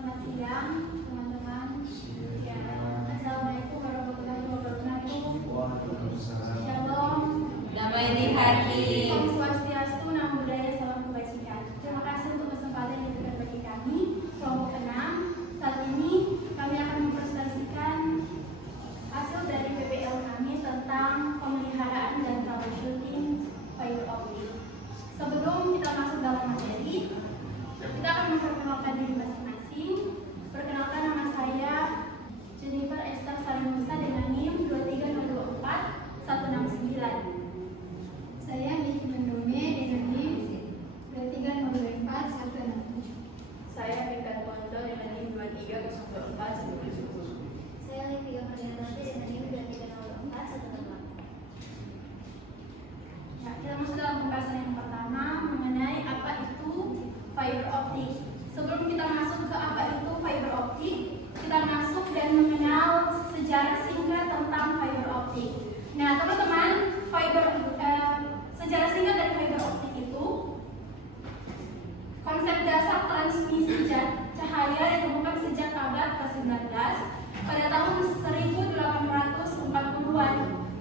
Selamat siang teman-teman. Ya, Assalamualaikum warahmatullahi wabarakatuh. Shalom. Damai di hati. Om Swastiastu, Namo Buddhaya, salam kebajikan. Terima kasih untuk kesempatan yang diberikan bagi kami, kelompok 6. Saat ini kami akan mempresentasikan hasil dari PPL kami tentang pemeliharaan dan troubleshooting fiber optic. Sebelum kita masuk dalam materi, kita akan memperkenalkan diri masing-masing. Perkenalkan, nama saya Jennifer Esther Salimusa dengan NIM 23024-169. Saya Niki Mendome dengan NIM 23024-167. Saya Pinkan Pondo dengan NIM 23024-170. Saya Livia Marianti dengan NIM 23024-168. Ya, kita masuk dalam pembahasan yang pertama mengenai apa itu fiber optic. Sebelum kita masuk ke apa itu fiber optic, kita masuk dan mengenal sejarah singkat tentang fiber optic. Nah, teman-teman, sejarah singkat dari fiber optic itu konsep dasar transmisi cahaya ditemukan sejak abad ke-19 pada tahun 1840-an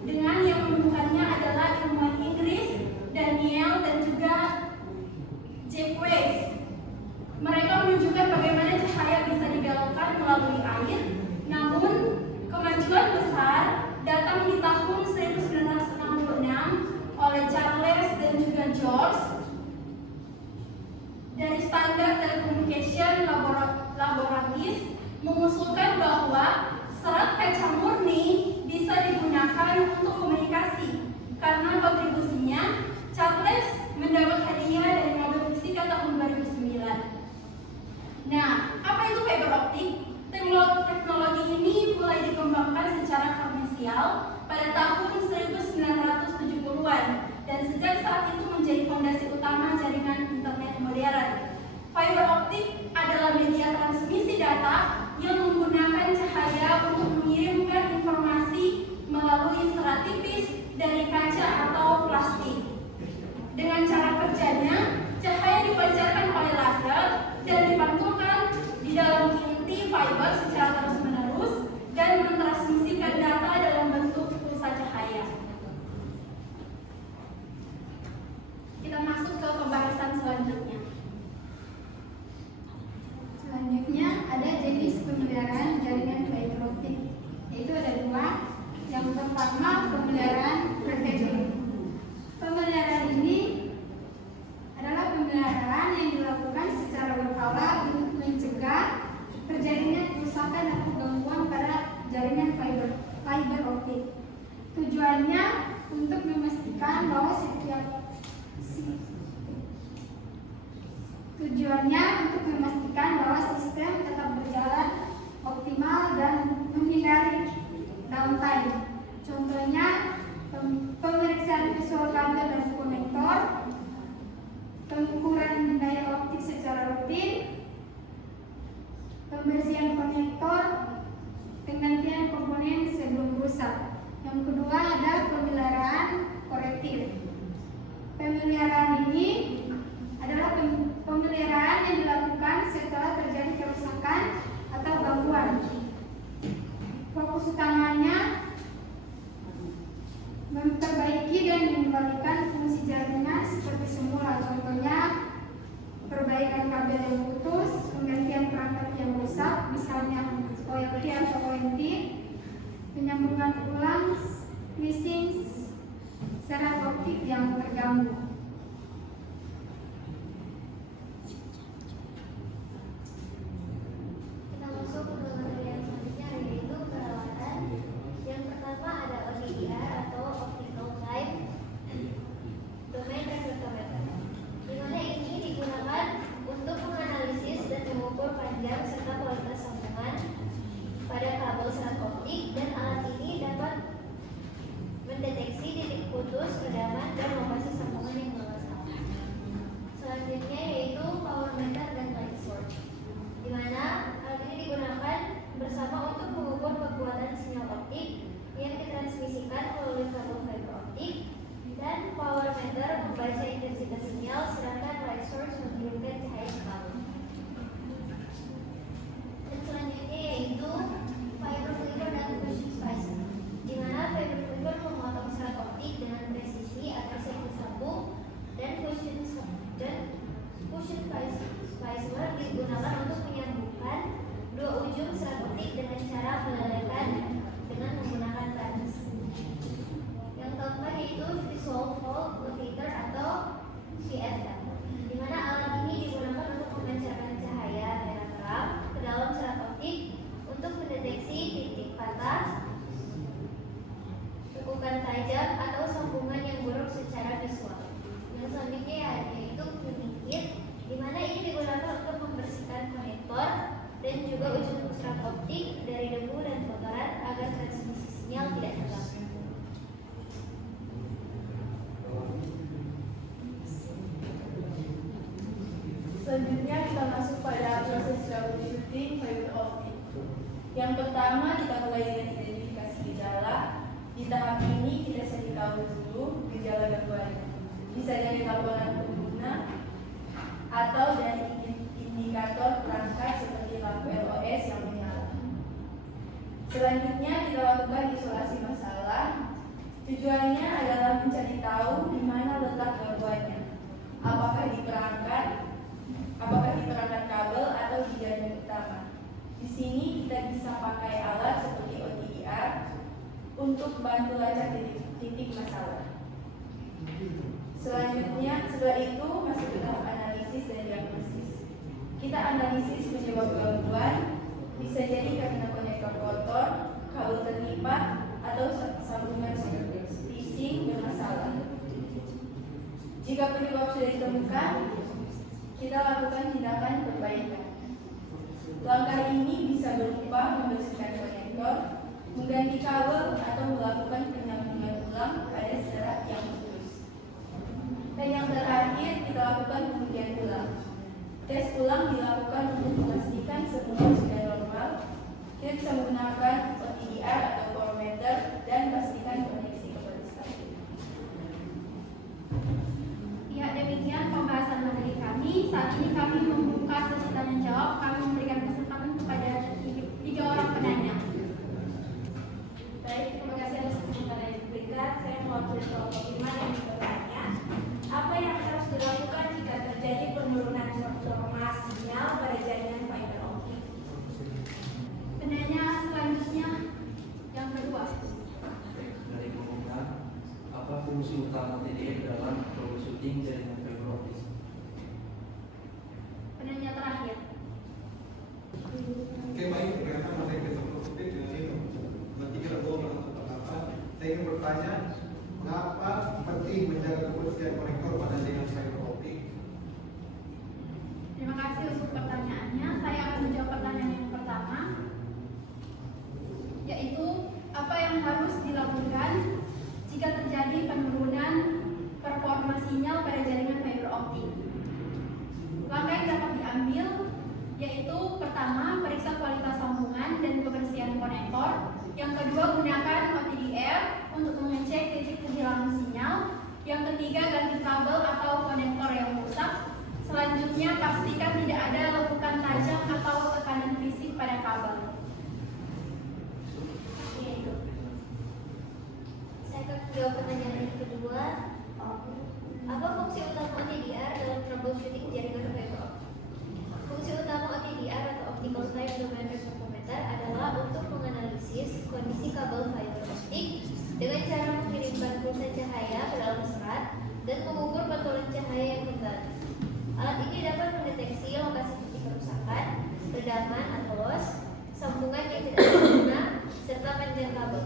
dengan yang menemukannya adalah ilmuwan Inggris Daniel dan juga Jacques. Mereka menunjukkan bagaimana cahaya bisa dibelokkan melalui air, namun kemajuan besar datang di tahun 1966 oleh Charles dan juga George dari Standard Telecommunication Laboratories mengusulkan bahwa serat kaca murni bisa digunakan untuk komunikasi. Karena kontribusinya, Charles mendapat hadiah dari Nobel Fisika tahun 2009. Nah, apa itu fiber optik? Teknologi ini mulai dikembangkan secara komersial pada tahun 1970-an dan sejak saat itu menjadi fondasi utama jaringan internet modern. Fiber optik adalah media transmisi data yang menggunakan cahaya untuk mengirimkan informasi melalui serat tipis dari kaca atau plastik. Dengan cara kerjanya, cahaya dipancarkan oleh laser dan dipantulkan di dalam inti fiber secara terus-menerus dan mentransmisikan data dalam bentuk pulsa cahaya. Kita masuk ke pembahasan selanjutnya. Selanjutnya ada jenis pemeliharaan jaringan fiber optik, yaitu ada dua. Yang pertama, pemeliharaan preventif. Pemeliharaan ini adalah pemeliharaan yang dilakukan secara berkala untuk mencegah terjadinya kerusakan atau gangguan pada jaringan fiber optik. Tujuannya untuk memastikan bahwa sistem tetap berjalan optimal dan menghindari downtime. Contohnya, pemeriksaan visual kabel dan konektor, pengukuran daya optik secara rutin, pembersihan konektor, penggantian komponen sebelum rusak. Yang kedua ada pemeliharaan korektif. Pemeliharaan ini adalah pemeliharaan yang dilakukan setelah terjadi kerusakan atau gangguan. Fokus utamanya memperbaiki dan mengembalikan fungsi jaringan seperti semula. Contohnya, perbaikan kabel yang putus, penggantian perangkat yang rusak, misalnya OLT atau ONT, penyambungan ulang switching serat optik yang terganggu. Kita masuk ke materi yang selanjutnya, yaitu perawatan. Yang pertama ada OTDR atau Optical Type Domain Reflectometer, di mana ini digunakan untuk menganalisis dan mengukur panjang serta kualitas sambungan pada kabel serat optik, dan alat ini dapat mendeteksi titik putus, redaman, dan lokasi sambungan yang bermasalah. Selanjutnya yaitu power meter dan light source, di mana alat ini digunakan bersama untuk mengukur kekuatan sinyal optik yang ditransmisikan melalui kabel fiber optik, dan power meter membaca intensitas sinyal, sedangkan light source mengirimkan cahaya ke kabel. dan juga ujung serat optik dari debu dan kotoran agar transmisi sinyal tidak terganggu. Selanjutnya kita masuk pada proses troubleshooting fiber optic. Yang pertama kita mulai dengan identifikasi gejala. Di tahap ini kita cari tahu dulu gejala gangguannya. Bisa dari laporan pengguna atau dari indikator perangkat seperti lampu LOS yang menyala. Selanjutnya kita lakukan isolasi masalah. Tujuannya adalah mencari tahu di mana letak gangguannya. Apakah di perangkat kabel atau di jaringan utama. Di sini kita bisa pakai alat seperti OTDR untuk bantu lacak titik masalah. Setelah itu masuk ke tahap analisis dan diagnosis. Kita analisis penyebab gangguan, bisa jadi karena konektor kotor, kabel terlipat, atau sambungan spacing bermasalah. Jika penyebab sudah ditemukan, kita lakukan tindakan perbaikan. Langkah ini bisa berupa membersihkan konektor, mengganti kabel, atau melakukan penyambungan ulang pada serat yang putus. Dan yang terakhir, kita lakukan pengujian ulang. Tes ulang dilakukan untuk memastikan semua sudah normal. Kita bisa menggunakan OTDR atau voltmeter dan pastikan koneksi kembali stabil. Ya, demikian pembahasan materi kami. Saat ini kami membuka sesi tanya jawab. Kami memberikan kesempatan kepada tiga orang penanya. Baik, terima kasih atas kesempatan yang diberikan. Saya mewakili kelompok 5 yang bertanya, apa yang harus dilakukan jika terjadi penurunan performa sinyal pada jaringan fiber optik? Penanya selanjutnya yang kedua. Dari pemohon, apa fungsi utama TDM dalam troubleshooting jaringan fiber optik? Penanya terakhir. Oke, baik, berkaitan materi fiber dengan itu. Nanti kita bawa untuk pertama. Saya ingin bertanya, mengapa penting menjaga kebersihan konektor pada jaringan fiber optik? Terima kasih untuk pertanyaannya. Saya akan menjawab pertanyaan yang pertama, yaitu apa yang harus dilakukan jika terjadi penurunan performa sinyal pada jaringan fiber optik. Langkah yang dapat diambil yaitu pertama, periksa kualitas sambungan dan kebersihan konektor. Yang kedua, gunakan OTDR untuk mengecek titik kehilangan sinyal. Yang ketiga, ganti kabel atau konektor yang rusak. Selanjutnya, pastikan tidak ada lekukan tajam atau tekanan fisik pada kabel. Saya akan menjawab pertanyaan yang kedua. Apa fungsi utama OTDR dalam troubleshooting jaringan fiber optik? Fungsi utama OTDR atau Optical Time Domain Rectifier adalah untuk menganalisis kondisi kabel fiber optik dengan cara mengirimkan pulsa cahaya ke dalam serat dan mengukur pantulan cahaya yang kembali. Alat ini dapat mendeteksi lokasi titik kerusakan, redaman atau loss, sambungan yang tidak berguna, serta panjang kabel.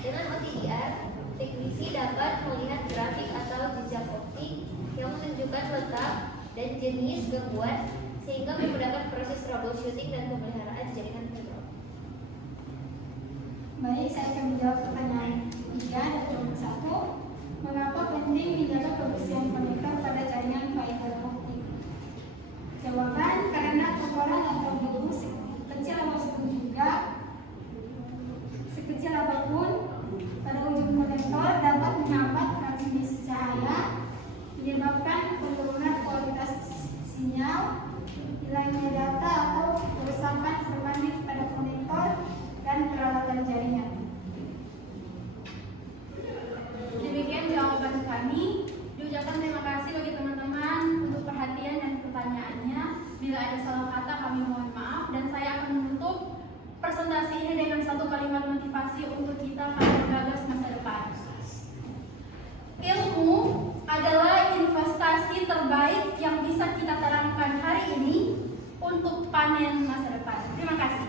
Dengan OTDR, teknisi dapat melihat grafik atau jejak optik yang menunjukkan letak dan jenis gangguan sehingga memudahkan proses troubleshooting dan pemeliharaan jaringan fiber optik. Baik, saya akan menjawab pertanyaan 3 dan 1. Mengapa penting menjaga kebersihan konektor pada jaringan fiber optik? Jawaban, karena kotoran atau debu sekecil apapun pada ujung konektor dapat menghambat transmisi cahaya, menyebabkan penurunan kualitas sinyal, hilangnya data atau kerusakan permanen pada konektor dan peralatan jaringan. Demikian jawaban kami. Diucapkan terima kasih bagi teman-teman untuk perhatian dan pertanyaannya. Bila ada salah kata kami mohon maaf, dan saya akan menutup presentasi ini dengan satu kalimat motivasi untuk kita pada menggagas masa depan. Ilmu adalah investasi terbaik yang bisa kita tanamkan hari ini untuk panen masa depan. Terima kasih.